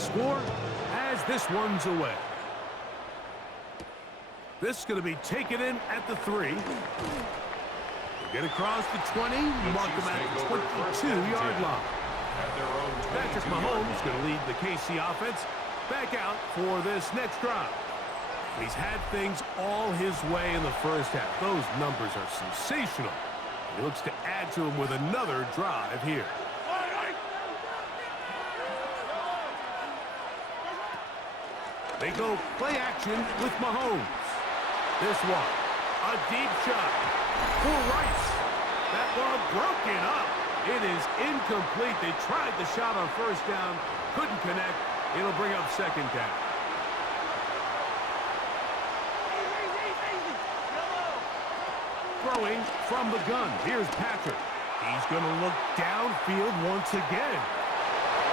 score as this one's away. This is going to be taken in at the 3. Get across the 20, mark them at the 22-yard line. Patrick Mahomes going to lead the KC offense back out for this next drive. He's had things all his way in the first half. Those numbers are sensational. He looks to add to them with another drive here. They go play action with Mahomes. This one, a deep shot for Rice. That ball broken up. It is incomplete. They tried the shot on first down, couldn't connect. It'll bring up second down. Throwing from the gun. Here's Patrick. He's going to look downfield once again.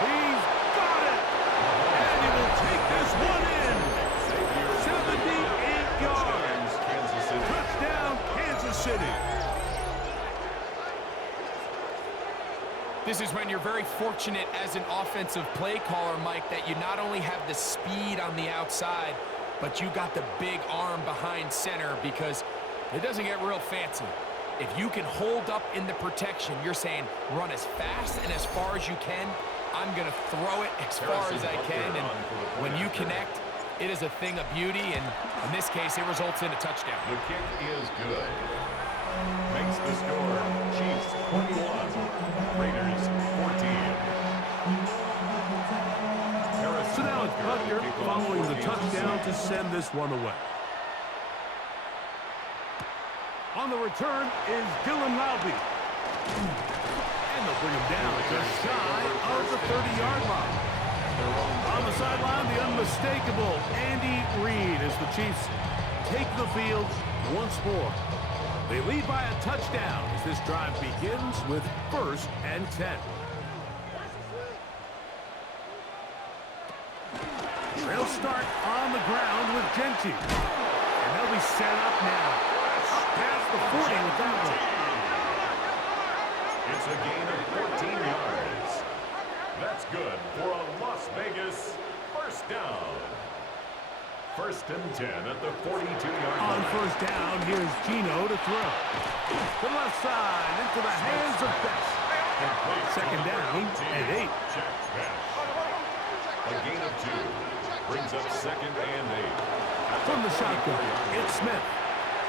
He's got it. And he will take this one in. 78 yards. Touchdown, Kansas City. This is when you're very fortunate as an offensive play caller, Mike, that you not only have the speed on the outside, but you got the big arm behind center, because it doesn't get real fancy. If you can hold up in the protection, you're saying run as fast and as far as you can. I'm going to throw it as far as I can, and when you connect, it is a thing of beauty, and in this case, it results in a touchdown. The kick is good. Makes the score Chiefs 21, Raiders 14. So now it's Butker following the touchdown to send this one away. On the return is Dylan Lowby. And they'll bring him down just shy of the 30-yard line. On the sideline, the unmistakable Andy Reid as the Chiefs take the field once more. They lead by a touchdown as this drive begins with 1st and 10. They'll start on the ground with Genty. And they'll be set up now. Up past the 40 with that one. It's a gain of 14 yards. That's good for a Las Vegas first down. 1st and 10 at the 42-yard line. On first down, here's Gino to throw. To the left side, into the hands of Best. Second down and 8. A gain of 2. Brings up 2nd and 8. From the shotgun, it's Smith.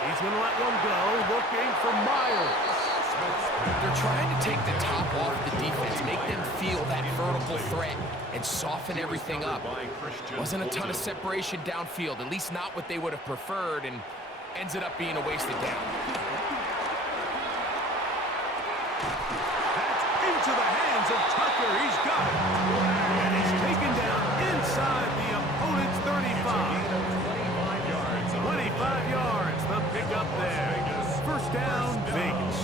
He's going to let one go, looking for Myers. They're trying to take the top off the defense, make them feel that vertical threat, and soften everything up. Wasn't a ton of separation downfield, at least not what they would have preferred, and ends it up being a wasted down. That's into the hands of Tucker. He's got it. And he's taken down inside the opponent's 35. 25 yards, the pickup there. First down, Vegas.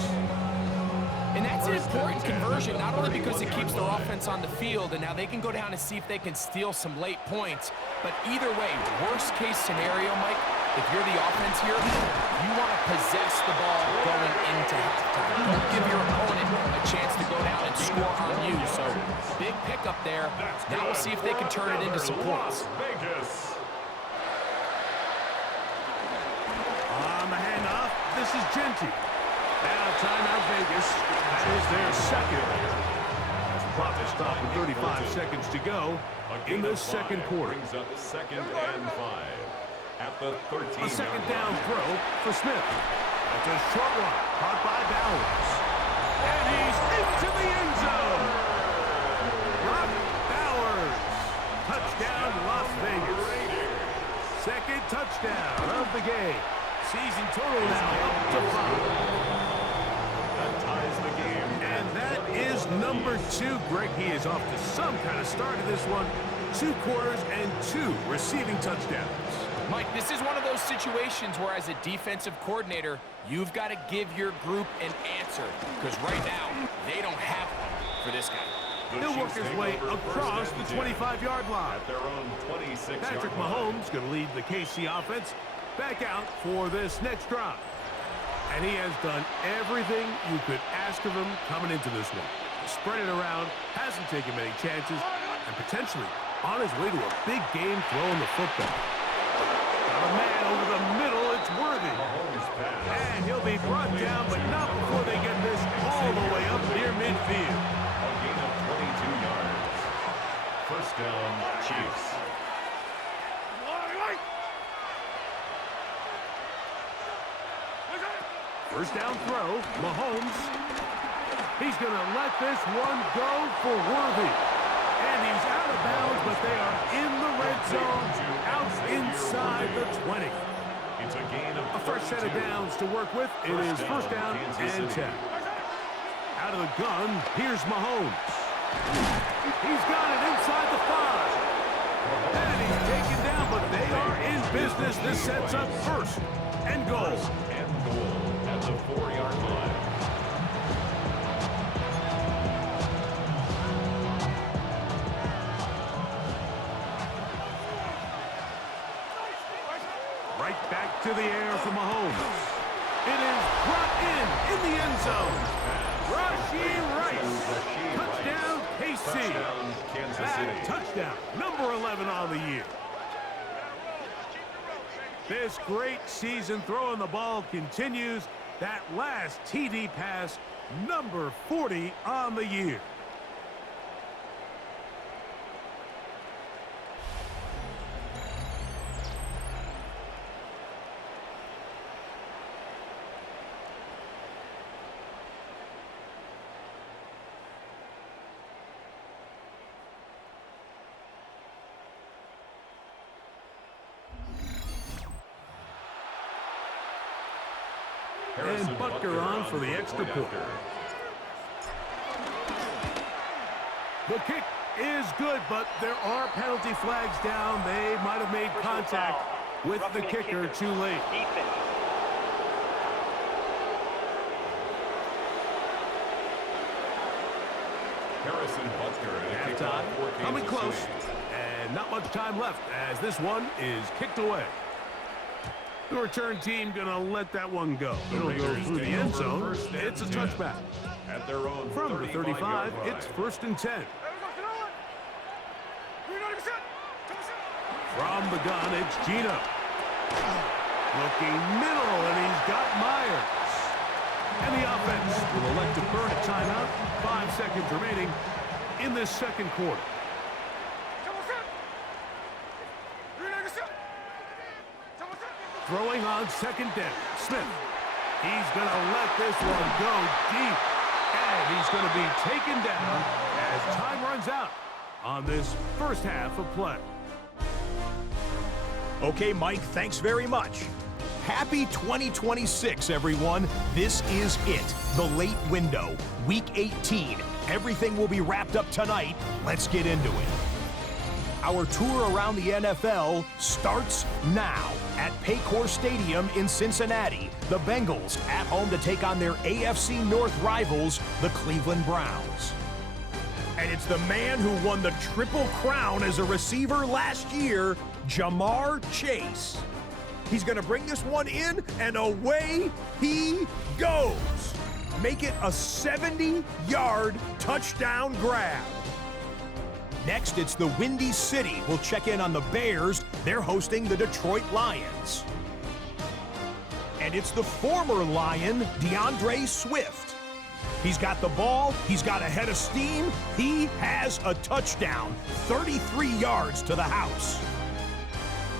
And that's an important conversion, not only because it keeps their offense on the field, and now they can go down and see if they can steal some late points. But either way, worst case scenario, Mike, if you're the offense here, you want to possess the ball going into halftime. Don't give your opponent a chance to go down and score on you. So big pickup there. Now we'll see if they can turn it into some points. On the handoff, this is Genty. Now timeout Vegas. That is their second. As the clock is stopped with 35 seconds to go in this second quarter. Brings up 2nd and 5 at the 13. A second down throw for Smith. That's a short one, caught by Bowers. And he's into the end zone. Brock Bowers. Touchdown, Las Vegas. Second touchdown of the game. Season total now up to 5. That ties the game. And that is number 2. Greg, he is off to some kind of start in this one. 2 quarters and 2 receiving touchdowns. Mike, this is one of those situations where as a defensive coordinator, you've got to give your group an answer. Because right now, they don't have one for this guy. He'll work his way across the 25-yard line. At their own 26-yard Patrick line. Mahomes going to lead the KC offense back out for this next drive. And he has done everything you could ask of him coming into this one. Spread it around, hasn't taken many chances, and and potentially on his way to a big game throwing the football. Got a man over the middle. It's Worthy. And he'll be brought down, but not before they get this all the way up near midfield. A gain of 22 yards. First down, Chiefs. First down throw, Mahomes. He's going to let this one go for Worthy. And he's out of bounds, but they are in the red zone, out inside the 20. It's a gain of A fresh set of downs to work with. It is first down and 10. Out of the gun, here's Mahomes. He's got it inside the 5. And he's taken down, but they are in business. This sets up first and goal. And goal at the 4-yard line. Right back to the air for Mahomes. It is brought in the end zone. Rashee Rice. Touchdown, KC. Touchdown, Kansas City. Touchdown, number 11 on the year. This great season throwing the ball continues. That last TD pass, number 40 on the year. And Butker on for the extra point. The kick is good, but there are penalty flags down. They might have made contact with the kicker too late. Harrison Butker. Halftime, coming close, and not much time left as this one is kicked away. The return team going to let that one go. It'll go through the end zone. It's a touchback. At their own From the 35, it's first and 10. From the gun, it's Gino. Looking middle, and he's got Myers. And the offense will elect to burn a timeout. 5 seconds remaining in this second quarter. Throwing on second down, Smith. He's going to let this one go deep. And he's going to be taken down as time runs out on this first half of play. Okay, Mike, thanks very much. Happy 2026, everyone. This is it, the late window, Week 18. Everything will be wrapped up tonight. Let's get into it. Our tour around the NFL starts now at Paycor Stadium in Cincinnati. The Bengals at home to take on their AFC North rivals, the Cleveland Browns. And it's the man who won the Triple Crown as a receiver last year, Jamar Chase. He's going to bring this one in, and away he goes. Make it a 70-yard touchdown grab. Next, it's the Windy City. We'll check in on the Bears. They're hosting the Detroit Lions. And it's the former Lion, DeAndre Swift. He's got the ball. He's got a head of steam. He has a touchdown, 33 yards to the house.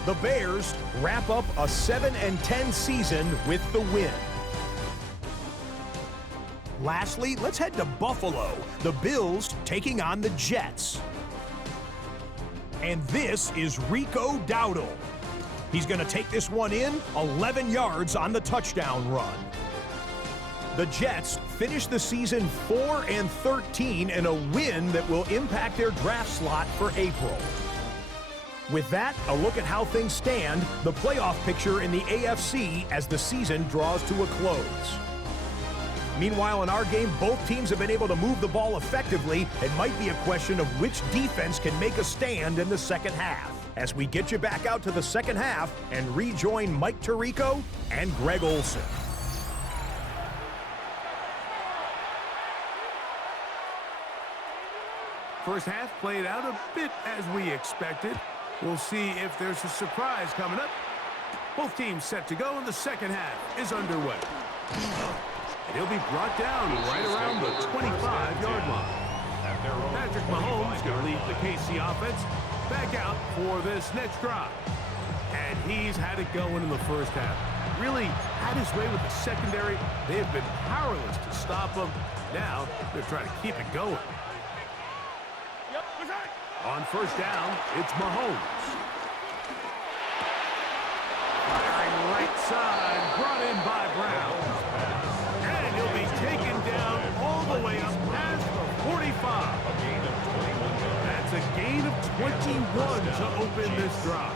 The Bears wrap up a 7-10 season with the win. Lastly, let's head to Buffalo. The Bills taking on the Jets. And this is Rico Dowdle. He's going to take this one in, 11 yards on the touchdown run. The Jets finish the season 4-13 in a win that will impact their draft slot for April. With that, a look at how things stand, the playoff picture in the AFC as the season draws to a close. Meanwhile, in our game, both teams have been able to move the ball effectively. It might be a question of which defense can make a stand in the second half. As we get you back out to the second half and rejoin Mike Tirico and Greg Olson. First half played out a bit as we expected. We'll see if there's a surprise coming up. Both teams set to go, and the second half is underway. And he'll be brought down right around the 25-yard line. Patrick Mahomes going to lead the KC offense back out for this next drive. And he's had it going in the first half. Really had his way with the secondary. They have been powerless to stop him. Now they're trying to keep it going. On first down, it's Mahomes. Firing right side, brought in by Brown. And he'll be taken down all the way up past the 45. That's a gain of 21 to open this drive.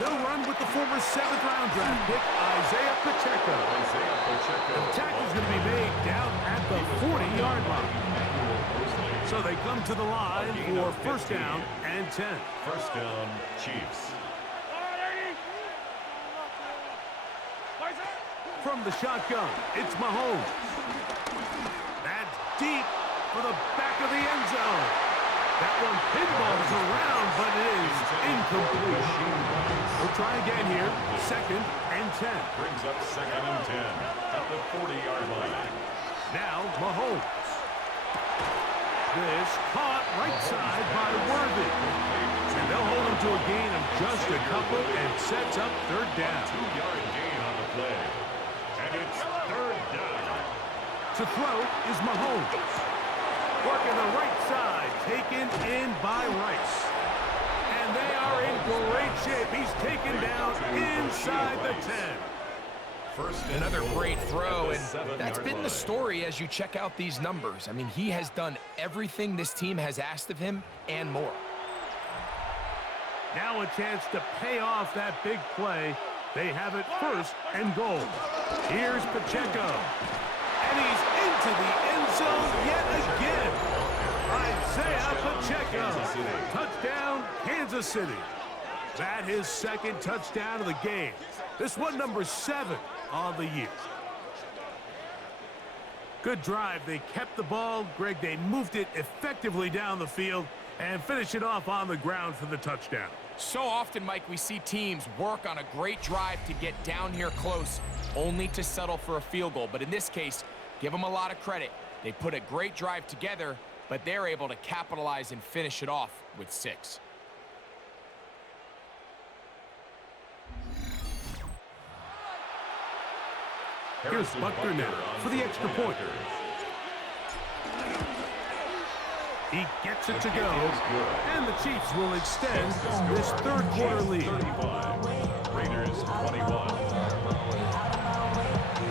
They'll run with the former 7th-round draft pick, Isaiah Pacheco. The tackle's going to be made down at the 40-yard line. So they come to the line for first down and 10. First down, Chiefs. From the shotgun, it's Mahomes. That's deep for the back of the end zone. That one pinballs around, but it is incomplete. We'll try again here. Second and 10. Brings up second and 10 at the 40-yard line. Now Mahomes. This caught right side by Worthy. And they'll hold him to a gain of just a couple and sets up third down. 2-yard gain on the play. And it's third down. To throw is Mahomes. Working the right side, taken in by Rice. And they are in great shape. He's taken down inside the 10. Another great throw, and that's been the story as you check out these numbers. I mean, he has done everything this team has asked of him and more. Now a chance to pay off that big play. They have it first and goal. Here's Pacheco. And he's into the end zone yet again. Isaiah Pacheco. Touchdown, Kansas City. That his second touchdown of the game. This one number 7 on the year. Good drive. They kept the ball. Greg, they moved it effectively down the field and finish it off on the ground for the touchdown. So often, Mike, we see teams work on a great drive to get down here close, only to settle for a field goal. But in this case, give them a lot of credit. They put a great drive together, but they're able to capitalize and finish it off with 6. Here's Butker now for the extra point. He gets it to go, and the Chiefs will extend this third quarter lead. 35, Raiders 21.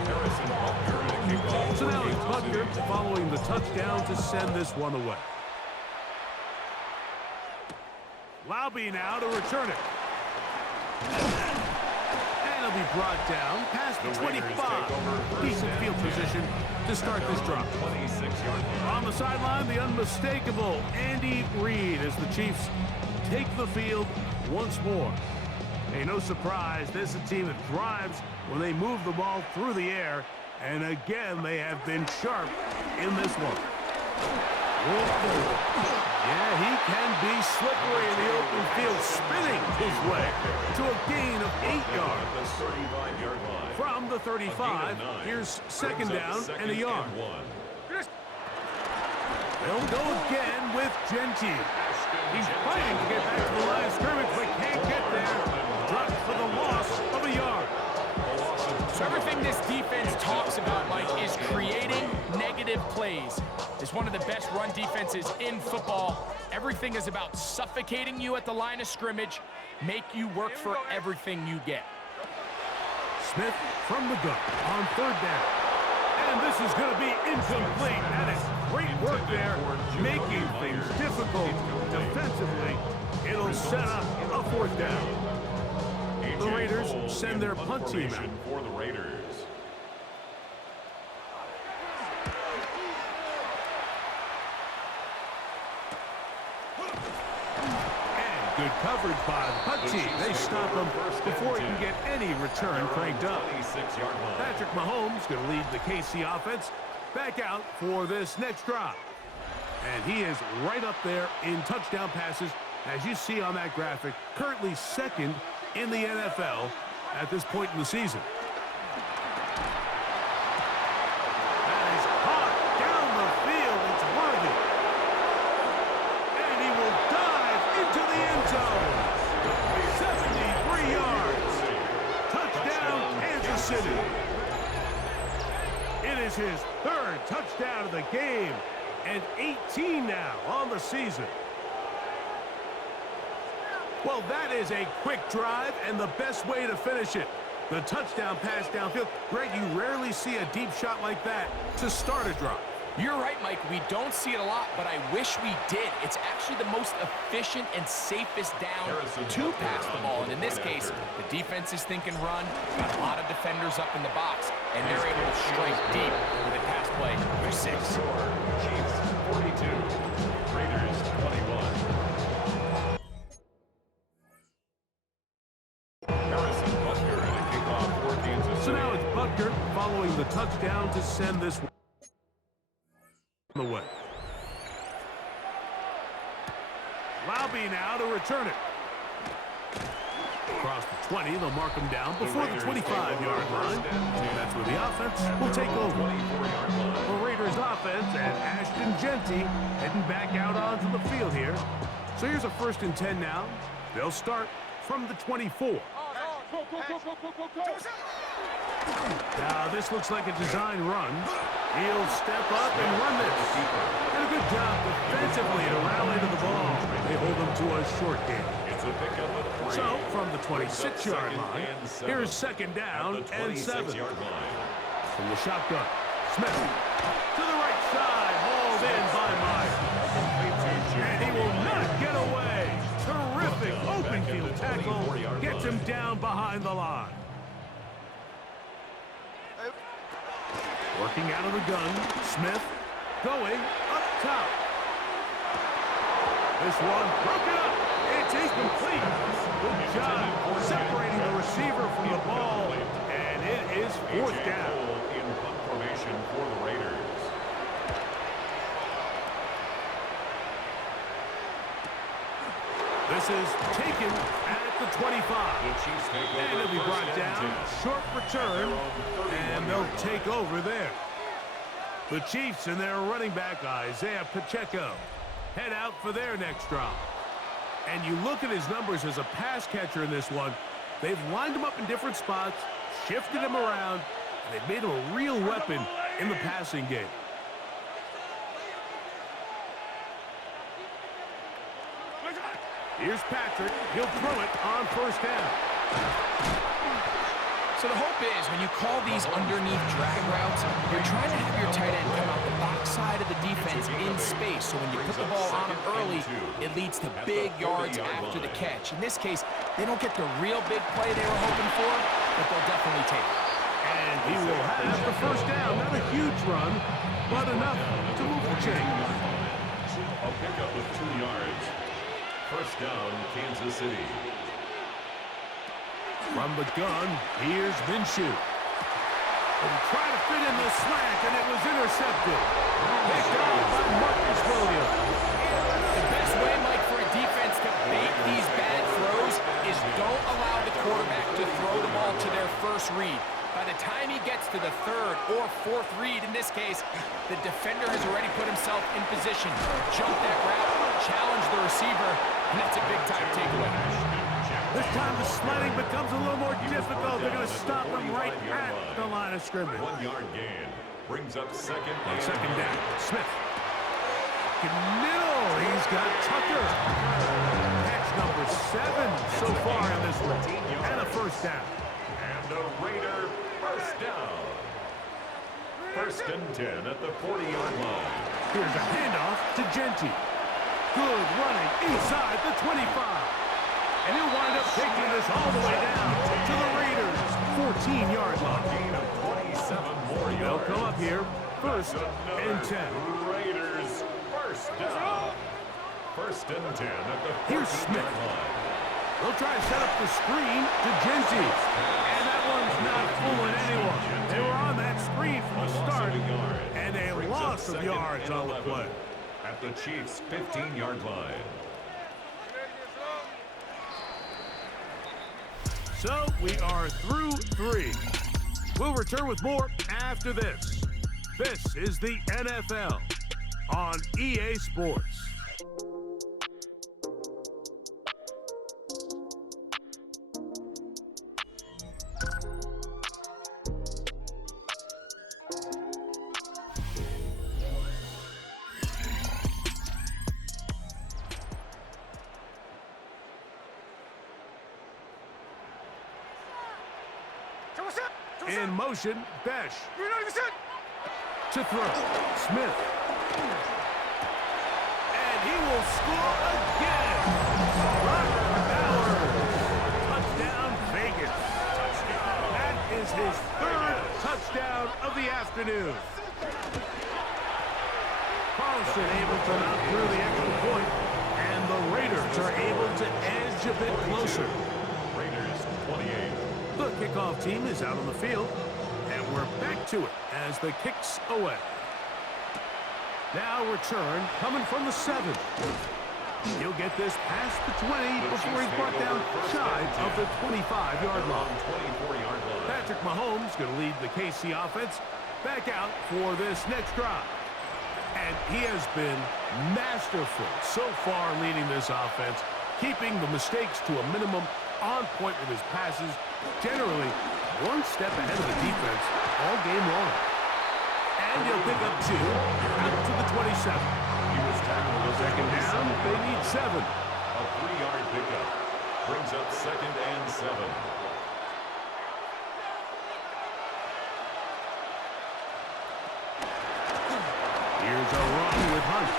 Harrison Butker to kick off. So now it's Butker following the touchdown to send this one away. Laube now to return it. And he'll be brought down past the 25. Decent field position to start this drive. 26-yard line. On the sideline, the unmistakable Andy Reid as the Chiefs take the field once more. Hey, no surprise, this is a team that drives when they move the ball through the air. And again, they have been sharp in this one. Yeah, he can be slippery in the open field, spinning his way to a gain of 8 yards. 35-yard line. From the 35, here's second down and a yard. They'll go again with Gentile. He's fighting to get back to the line of scrimmage, but can't get there. Drops for the loss of a yard. So everything this defense talks about, Mike, is creating negative plays. It's one of the best run defenses in football. Everything is about suffocating you at the line of scrimmage, make you work for everything you get. Smith from the gun on third down. And this is going to be incomplete. That is great work there, making things difficult defensively. It'll set up a fourth down. The Raiders send their punt team out. For the Raiders. And Good coverage by the punt team. They stop him before he can get any return cranked up. Patrick Mahomes going to lead the KC offense back out for this next drive. And he is right up there in touchdown passes, as you see on that graphic, currently second in the NFL at this point in the season. That is hot down the field. It's worthy. And he will dive into the end zone. 73 yards. Touchdown, Kansas City. It is his third touchdown of the game, and 18 now on the season. Well, that is a quick drive and the best way to finish it. The touchdown pass downfield. Greg, you rarely see a deep shot like that to start a drive. You're right, Mike. We don't see it a lot, but I wish we did. It's actually the most efficient and safest down to pass the ball. And in this case, the defense is thinking run, got a lot of defenders up in the box, and they're able to strike deep with a pass play for 6. Chiefs 42, Raiders 21. So now it's Butker following the touchdown to send this one away. Laube now to return it. Across the 20, they'll mark him down before the 25-yard line. That's where the offense will take over. The Raiders offense and Ashton Genty heading back out onto the field here. So here's a 1st and 10 now. They'll start from the 24. Now this looks like a design run. He'll step up and run this. And a good job defensively to rally to the ball. They hold him to a short game. So from the 26-yard line, here's 2nd down and 7. From the shotgun, Smith to the right side, hauled in by Myers. And he will not get away. Terrific open field tackle gets him down behind the line. Working out of the gun, Smith going up top. This one broken up. It's incomplete. Good job separating the receiver from the ball, and it is 4th down. In punt formation for the Raiders. This is taken at the 25. And it'll be brought down. Short return, and they'll take over there. The Chiefs and their running back, Isaiah Pacheco, head out for their next drive. And you look at his numbers as a pass catcher in this one. They've lined him up in different spots, shifted him around, and they've made him a real weapon in the passing game. Here's Patrick. He'll throw it on 1st down. So the hope is when you call these underneath drag routes, you're trying to have your tight end come out the backside of the defense in space. So when you put the ball on him early, it leads to big yards after the catch. In this case, they don't get the real big play they were hoping for, but they'll definitely take it. And he will have the 1st down. Not a huge run, but enough to move the chains. A pickup of 2 yards. 1st down, Kansas City. From the gun, here's Minshew. And trying to fit in the slant, and it was intercepted. Picked off by Marcus Williams. The best way, Mike, for a defense to bait these bad throws is don't allow the quarterback to throw the ball to their first read. By the time he gets to the 3rd or 4th read, in this case, the defender has already put himself in position. Jump that route, challenge the receiver, and that's a big-time takeaway. This time the sliding becomes a little more difficult. They're going to stop him right at the line of scrimmage. 1-yard gain brings up 2nd On 2nd down, Smith. Middle, he's got Tucker. Catch number 7 so far in this one. And a 1st down. And a Raider 1st down. 1st and 10 at the 40-yard line. Here's a handoff to Genty. Good running inside the 25. And he'll wind up taking this all the way down to the Raiders' 14-yard line. Gain of 27 more yards. They'll come up here 1st and 10. Raiders 1st down. First and 10 at the Here's 14-yard Smith. line. They'll try to set up the screen to Genty. And that one's not fooling anyone. They were on that screen from the start. And a loss of yards on the play. At the Chiefs' 15-yard line. So we are through 3. We'll return with more after this. This is the NFL on EA Sports. In motion, Besh. To throw, Smith. And he will score again. Brock Bowers. Touchdown, Vegas. That is his 3rd touchdown of the afternoon. Carlson able to knock through the extra point, and the Raiders are able to edge a bit closer. Raiders 28. The kickoff team is out on the field, and we're back to it as the kick's away. Now return coming from the 7. He'll get this past the 20 before he's brought down shy of the 25-yard line. Patrick Mahomes going to lead the KC offense back out for this next drive. And he has been masterful so far leading this offense, keeping the mistakes to a minimum, on point with his passes, generally one step ahead of the defense all game long. And he'll pick up 2 out to the 27. He was tackled a Second down, they need 7. A 3-yard pickup brings up 2nd and 7. Here's a run with Hunt.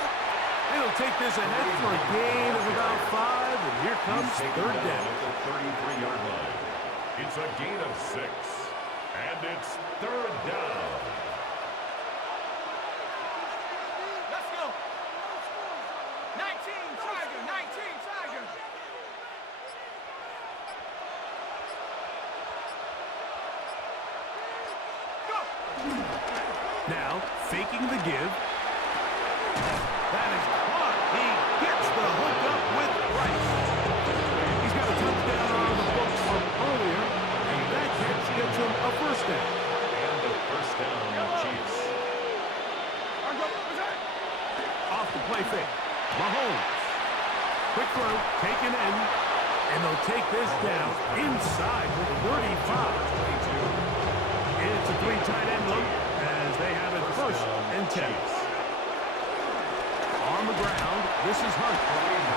He'll take this ahead for a gain of about 5, and here comes 3rd down. At the 33-yard line. It's a gain of 6, and it's 3rd down. Let's go. 19 Tiger, 19 Tiger. Go. Now, faking the give. That is caught. He gets the hook up with Rice. He's got a touchdown on the books from earlier, and that catch gets him a 1st down. And the 1st down, Chiefs. Off the play fake. Mahomes. Quick throw, taken in, and they'll take this down inside the 35. It's a 3 tight end look as they have it 1st and 10. On the ground, this is Hunt.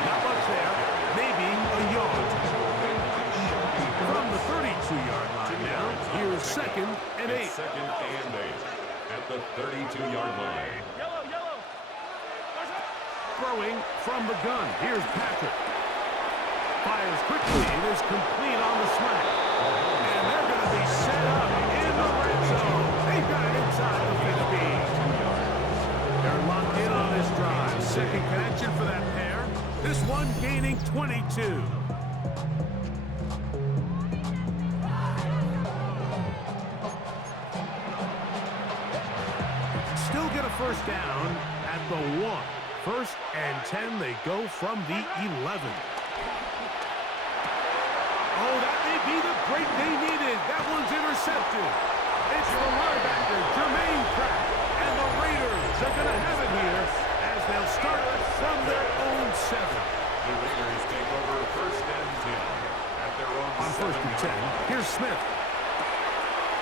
Not much there, maybe a yard. From the 32-yard line now, here's 2nd and 8. 2nd and 8 at the 32-yard line. Throwing from the gun, here's Patrick. Fires quickly and is complete on the slant. And they're going to be set up in the red zone. They've got it inside the 15. They're locked in on this drive. 2nd connection for that pair. This one gaining 22. Still get a 1st down at the 1. 1st and 10, they go from the 11. Oh, that may be the break they needed. That one's intercepted. It's the linebacker, Jermaine Pratt. And the Raiders are going to have it here as they'll start from their own 7. The Raiders take over 1st and 10 at their own 7. On 1st and 10, here's Smith.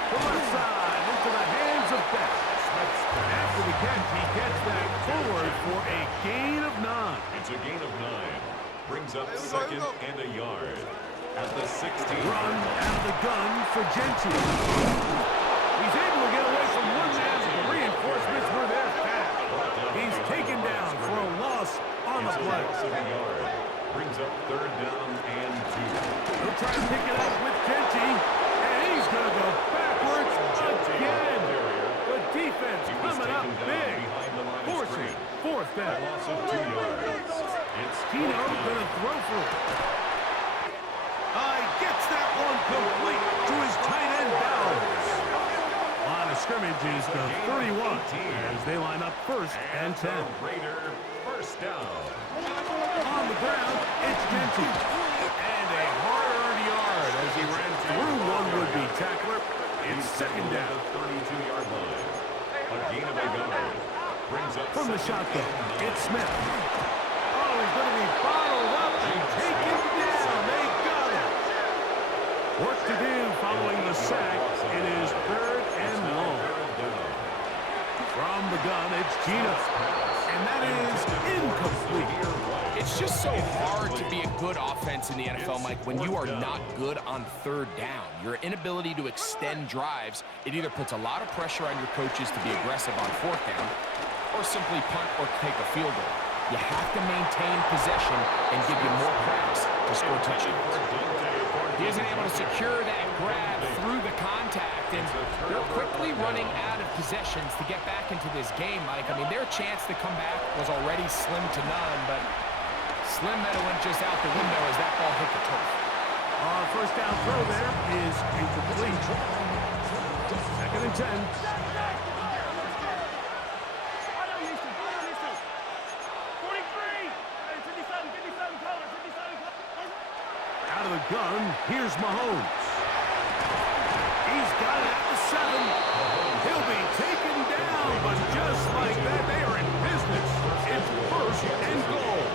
The left side into the hands of Beck. After the catch, he gets that forward for a gain of 9. It's a gain of 9. Brings up 2nd and a yard at the 16. Run out of the gun for Genty. He's able to get away from one man. The reinforcements were there fast. He's taken down for a loss on the play. Brings up 3rd down and 2. He'll try to pick it up with Genty, and he's going to go backwards again. The defense coming up big, forcing 4th down. Loss of 2 yards. It's Gino gonna throw for it. Gets that one complete to his tight end Downs. Line of scrimmage is the 31 as they line up first and 10. Raider first down. On the ground, it's Genty. And a hard-earned yard as he ran through one would-be tackler. It's second down. The 32-yard line. A gain of a yard. Brings up From the shotgun, it's Smith. Oh, he's going to be bottled up and taken down. They got him. Work to do following the sack. It is third and long. From the gun, it's Gino. And that is incomplete. It's just so hard to be a good offense in the NFL, Mike, when you are not good on third down. Your inability to extend drives, it either puts a lot of pressure on your coaches to be aggressive on fourth down or simply punt or take a field goal. You have to maintain possession and give you more cracks to score touchdowns. He isn't able to secure that grab through the contact, and they're quickly running out of possessions to get back into this game, Mike. I mean, their chance to come back was already slim to none, but slim that it went just out the window as that ball hit the turf. First down throw there is incomplete. Second and 10. Out of the gun, here's Mahomes. He's got it at the 7. He'll be taken down, but just like that, they are in business. It's first and goal.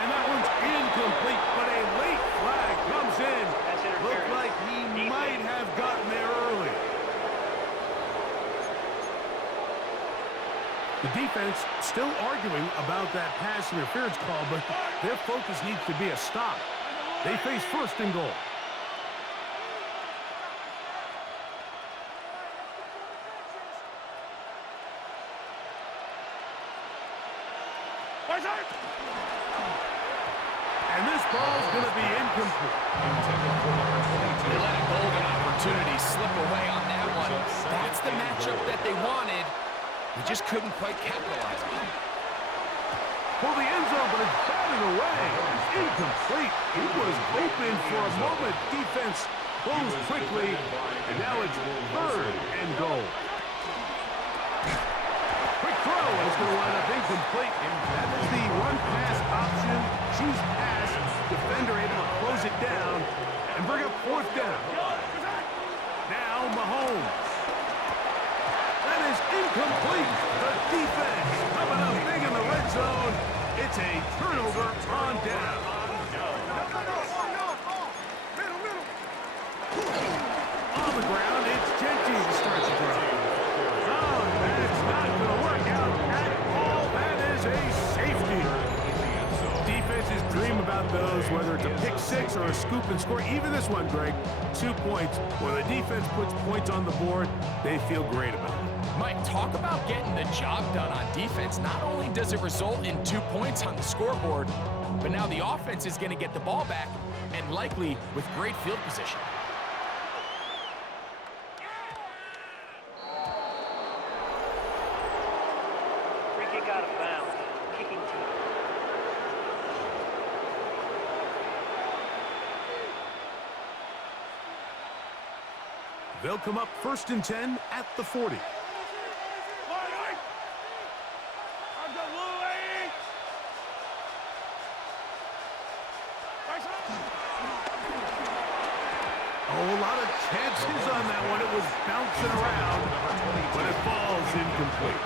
And that one's incomplete, but a late flag comes in. Looked like he might have gotten there early. The defense still arguing about that pass interference call, but their focus needs to be a stop. They face first and goal. And this ball's going to be incomplete. They let a golden opportunity slip away on that one. That's the matchup that they wanted. They just couldn't quite capitalize on it. For the end zone, but it's batted away. Incomplete. He was open for a moment. Defense closed quickly, and now it's third and goal. Quick throw, and it's going to wind up incomplete. That is the run-pass option. Choose pass. Defender able to close it down and bring up fourth down. Now Mahomes. That is incomplete. The defense coming up big in the red zone. It's a turnover on down. On the ground, it's Genty to start the drive. Oh, that's not going to work out at all. That is a safety. Defenses dream about those, whether it's a pick six or a scoop and score. Even this one, Greg, 2 points. When the defense puts points on the board, they feel great about it. Mike, talk about getting the job done on defense. Not only does it result in 2 points on the scoreboard, but now the offense is going to get the ball back, and likely with great field position. Free kick out of bounds. Kicking team. They'll come up first and 10 at the 40. Oh, a lot of chances on that one. It was bouncing around, but it falls incomplete.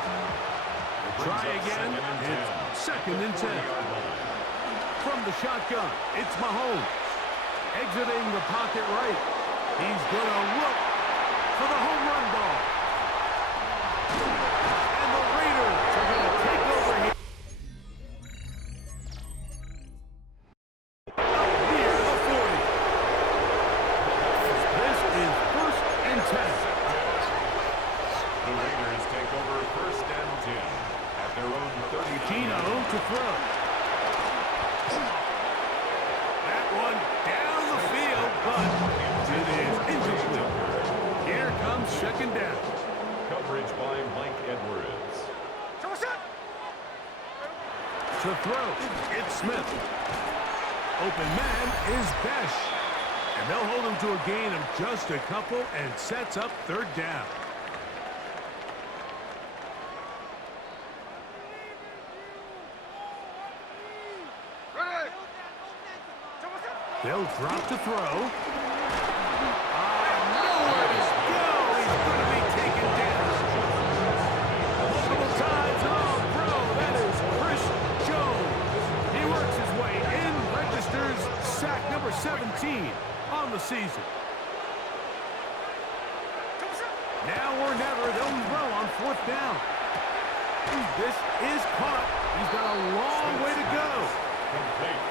We'll try again. It's second and 10. From the shotgun, it's Mahomes. Exiting the pocket right. He's going to look for the home run ball. And the Raiders are going to take over here. Up near the 40. This is first and 10. The Raiders take over first and 10 at their own 30. Gino to throw. That one down the field, but it is incomplete. Here to throw. It's Smith. Open man is Besh. And they'll hold him to a gain of just a couple and sets up third down. They'll drop to throw. Nowhere to go. He's going to be taken down. Multiple times. Oh, bro, that is Chris Jones. He works his way in, registers sack number 17 on the season. Now or never, they'll throw on fourth down. This is caught. He's got a long way to go.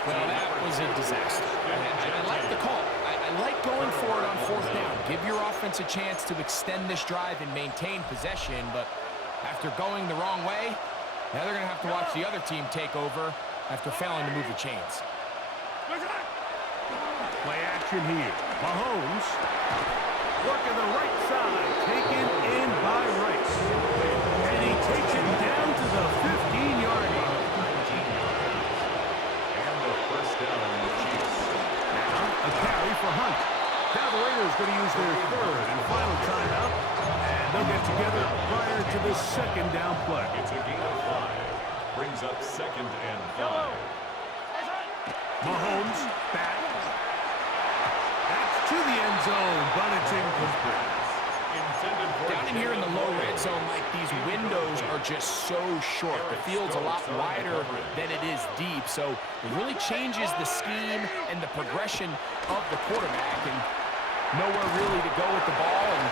Well, that was a disaster. I like the call. I like going for it on fourth down. Give your offense a chance to extend this drive and maintain possession, but after going the wrong way, now they're going to have to watch the other team take over after failing to move the chains. Play action here. Mahomes working the right side, taken in by Rice. And he takes it down to the 15-yard line. A carry for Hunt. Now the Raiders going to use their third and final timeout. And they'll get together prior to the second down play. It's a gain of 5. Brings up 2nd and 5. Mahomes back. That's to the end zone, but it's incomplete. Down in here in the low red zone, Mike, these windows are just so short. The field's a lot wider than it is deep, so it really changes the scheme and the progression of the quarterback, and nowhere really to go with the ball, and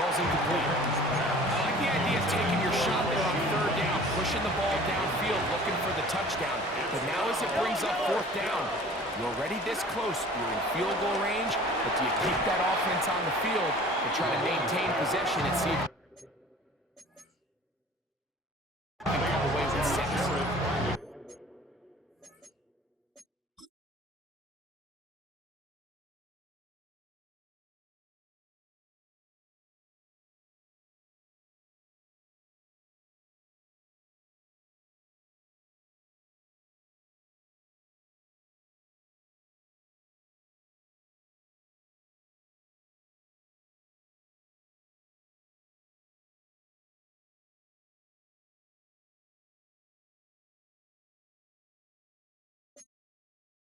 falls incomplete. I like the idea of taking your shot there on third down, pushing the ball downfield, looking for the touchdown. But now as it brings up fourth down, you're already this close. You're in field goal range, but do you keep that offense on the field and try to maintain possession and see if you can come away with 6?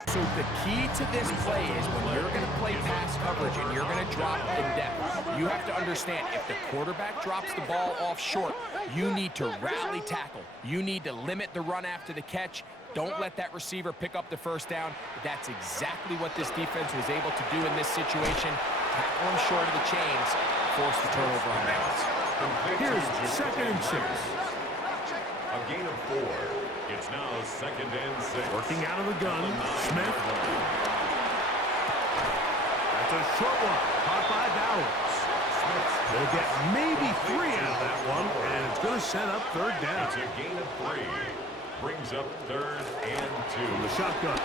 So the key to this play is when you're going to play pass coverage and you're going to drop in depth, you have to understand if the quarterback drops the ball off short, you need to rally tackle. You need to limit the run after the catch. Don't let that receiver pick up the first down. That's exactly what this defense was able to do in this situation. Tackle him short of the chains, force the turnover on downs. Here's 2nd and 6. A gain of 4. It's now 2nd and 6. Working out of the gun, Smith. That's a short one, caught by Bowers. They'll get maybe 3 out of that one, and it's going to set up third down. It's a gain of 3. Brings up 3rd and 2. From the shotgun,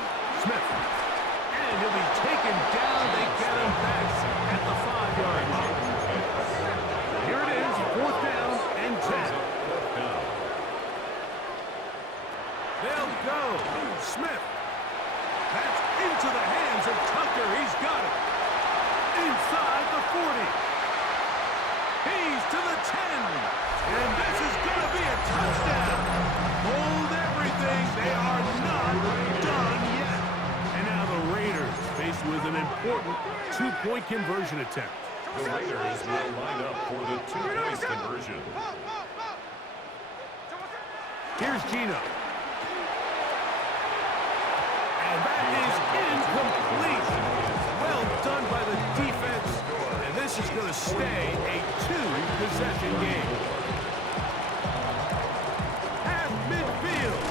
Smith. And he'll be taken down. They get him back at the 5-yard line. Here it is, 4th down and 10. They'll go. Smith. That's into the hands of Tucker. He's got it. Inside the 40. He's to the 10. And this is going to be a touchdown. Hold everything. They are not done yet. And now the Raiders faced with an important 2-point conversion attempt. The Raiders will line up for the 2-point conversion. Here's Gino. And that is incomplete. Well done by the defense. And this is going to stay a 2-possession game. At midfield.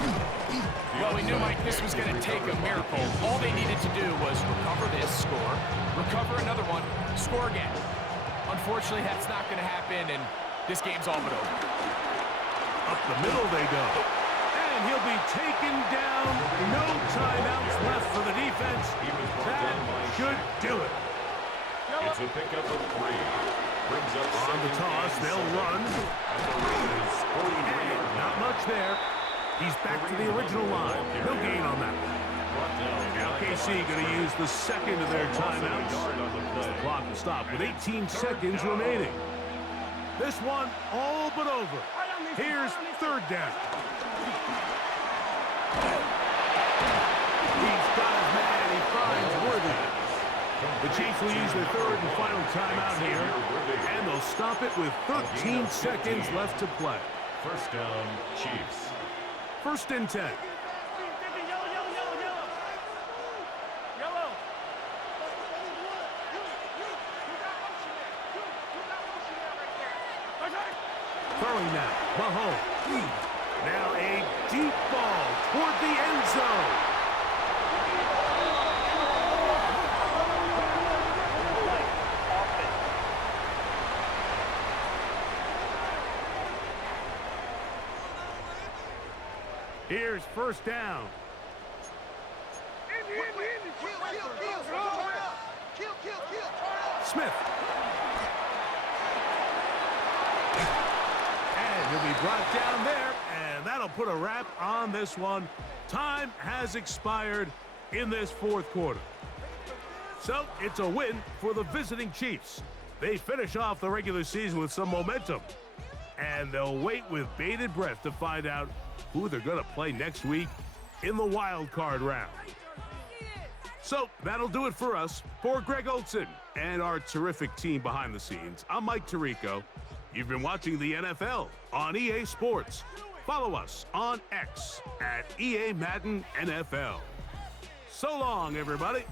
Well, we knew, Mike, this was going to take a miracle. All they needed to do was recover this, score, recover another one, score again. Unfortunately, that's not going to happen, and this game's all but over. Up the middle they go. And he'll be taken down. No timeouts left for the defense. That should do it. It's a pickup of 3. Brings up on the toss, they'll run. And the Raiders 43 Not much there. He's back to the original line. No gain on that one. Now KC going to use the second of their timeouts. The clock will stop with 18 seconds remaining. This one all but over. Here's third down. He's got his man. He finds Worthy. The Chiefs will use their third and final timeout here, and they'll stop it with 13 seconds left to play. First down, Chiefs. First and 10. Throwing now, Mahomes. Now a deep ball toward the end zone. Here's first down. Smith. And he'll be brought down there, and that'll put a wrap on this one. Time has expired in this fourth quarter. So it's a win for the visiting Chiefs. They finish off the regular season with some momentum, and they'll wait with bated breath to find out who they're going to play next week in the wild card round. So that'll do it for us. For Greg Olson and our terrific team behind the scenes, I'm Mike Tirico. You've been watching the NFL on EA Sports. Follow us on X at EA Madden NFL. So long, everybody.